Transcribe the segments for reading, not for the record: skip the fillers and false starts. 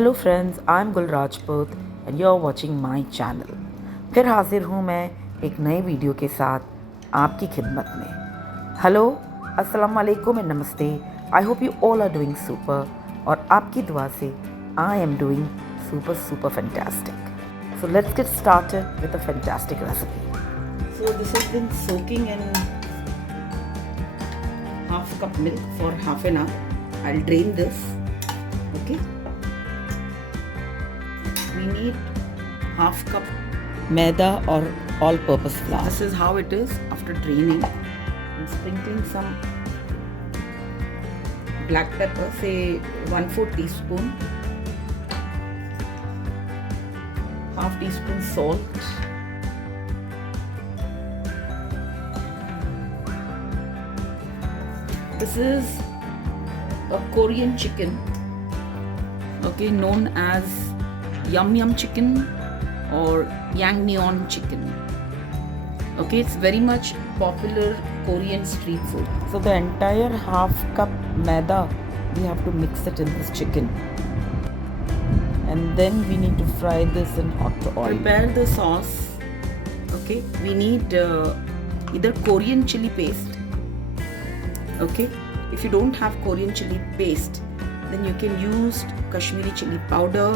Hello friends, I am Gul Rajput and you are watching my channel. फिर हाजिर हूँ मैं एक नए वीडियो के साथ आपकी खिदमत में। हेलो, अस्सलाम वालेकुम and namaste. I hope you all are doing super और आपकी दुआ से I am doing super fantastic. So let's get started with a fantastic recipe. So this has been soaking in half cup milk for half an hour. I'll drain this. Okay. We need half cup मैदा और all purpose flour. This is how it is after draining. I'm sprinkling some black pepper, say 1/4 teaspoon, half teaspoon salt, this is a Korean chicken, okay, known as Yangnyeom chicken or Yangnyeom chicken. Okay, it's very much popular Korean street food. So the entire half cup maida, we have to mix it in this chicken. And then we need to fry this in hot oil. Prepare the sauce. Okay, we need either Korean chili paste. Okay, if you don't have Korean chili paste, then you can use Kashmiri chili powder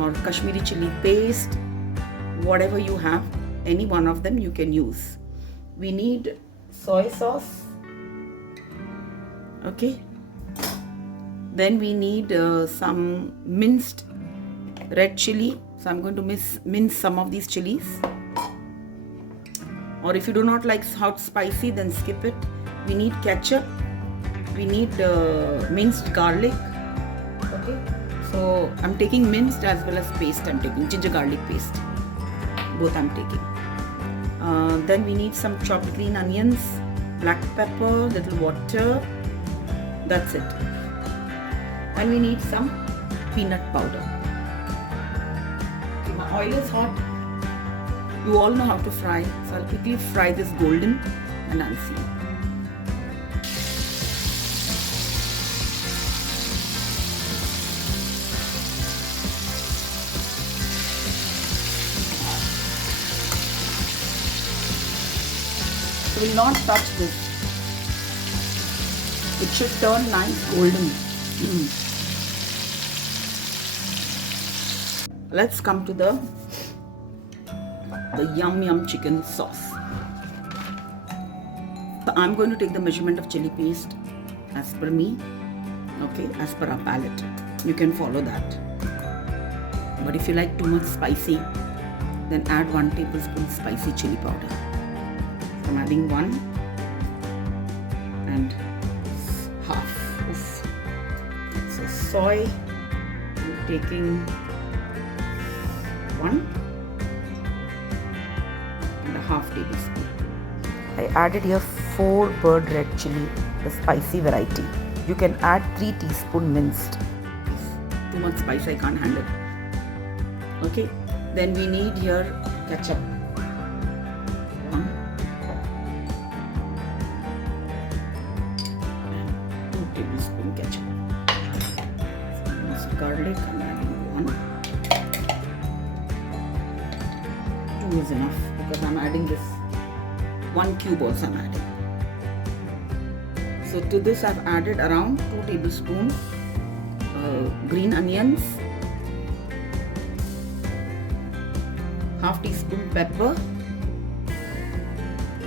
or Kashmiri chili paste, whatever you have, any one of them you can use. We need soy sauce. Okay, then we need some minced red chili. So I'm going to mince some of these chilies, or if you do not like hot spicy, then skip it. We need ketchup. We need minced garlic. Okay, so I'm taking minced as well as paste. I'm taking ginger garlic paste, both I'm taking. Then we need some chopped green onions, black pepper, little water. That's it. And we need some peanut powder. Okay, my oil is hot. You all know how to fry, so I'll quickly fry this golden and I'll see. Will not touch this. It should turn nice golden. Let's come to the Yangnyeom chicken sauce. So I'm going to take the measurement of chili paste as per me. Okay, as per our palate. You can follow that. But if you like too much spicy, then add 1 tablespoon spicy chili powder. I'm adding 1 and half. Oof. So soy, I'm taking 1.5 tablespoon. I added here 4 bird red chili, the spicy variety. You can add 3 teaspoon minced. Too much spice I can't handle. Okay, then we need here ketchup. 2 tablespoon ketchup. So garlic, I'm adding 1. 2 is enough because I'm adding this 1 cube also I'm adding. So to this I've added around 2 tablespoons green onions, half teaspoon pepper.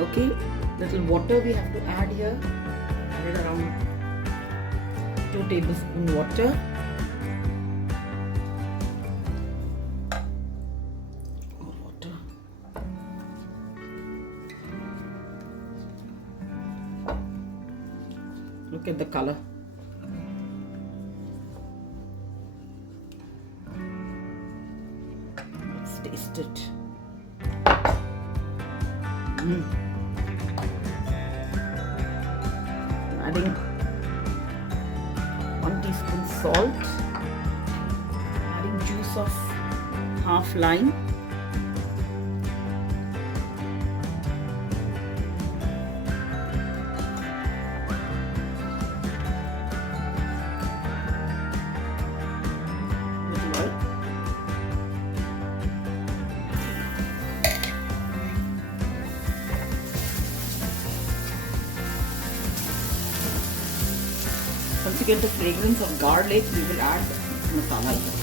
Okay, little water we have to add here. Added around 2 tablespoon water. More water. Look at the color. Let's taste it. Adding 1 teaspoon salt, adding juice of half lime, Once you get the fragrance of garlic, we will add masala here.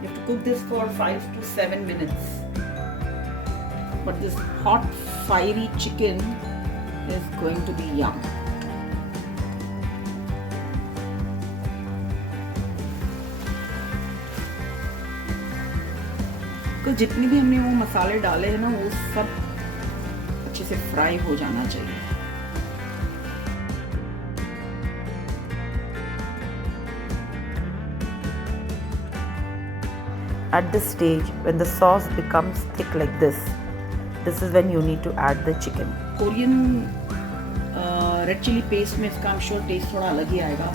You have to cook this for 5 to 7 minutes. But this hot, fiery chicken is going to be yum. तो जितने भी हमने वो मसाले डाले हैं ना, वो सब अच्छे से फ्राई हो जाना चाहिए. At this stage, when the sauce becomes thick like this is when you need to add the chicken. Korean red chilli paste में इसका I'm sure टेस्ट थोड़ा अलग ही आएगा.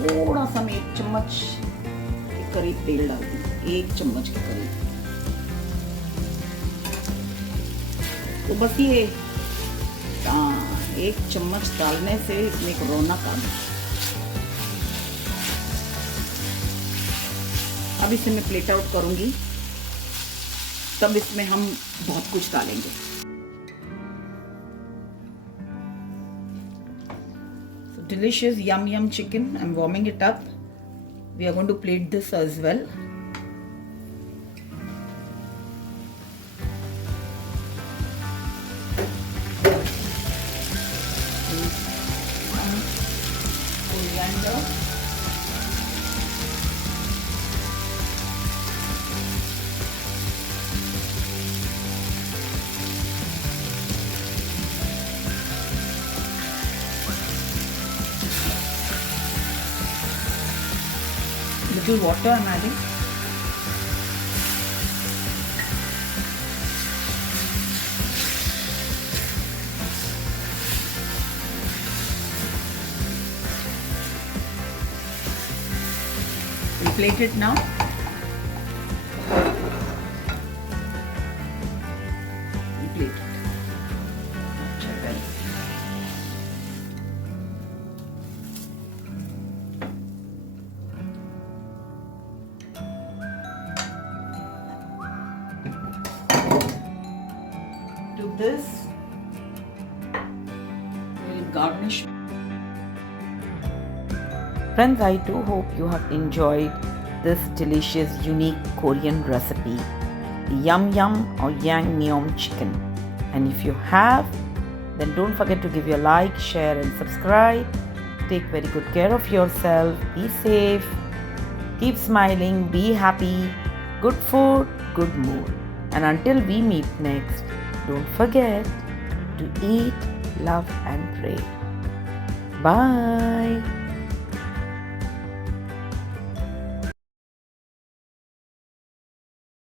थोड़ा सा मैं 1 चम्मच के करीब तेल डालती हूँ, 1 चम्मच के करीब. तो बस ये 1 चम्मच डालने से इसमें एक रौनक आ गई. अब इसे मैं प्लेट आउट करूंगी, तब इसमें हम बहुत कुछ डालेंगे. Delicious yum chicken. I'm warming it up. We are going to plate this as well. Coriander. Little water I'm adding. We plate it now. We plate it. To this, we'll garnish. Friends, I do hope you have enjoyed this delicious, unique Korean recipe, Yangnyeom or Yangnyeom chicken. And if you have, then don't forget to give your like, share and subscribe. Take very good care of yourself. Be safe. Keep smiling. Be happy. Good food, good mood. And until we meet next, don't forget to eat, love and pray. Bye.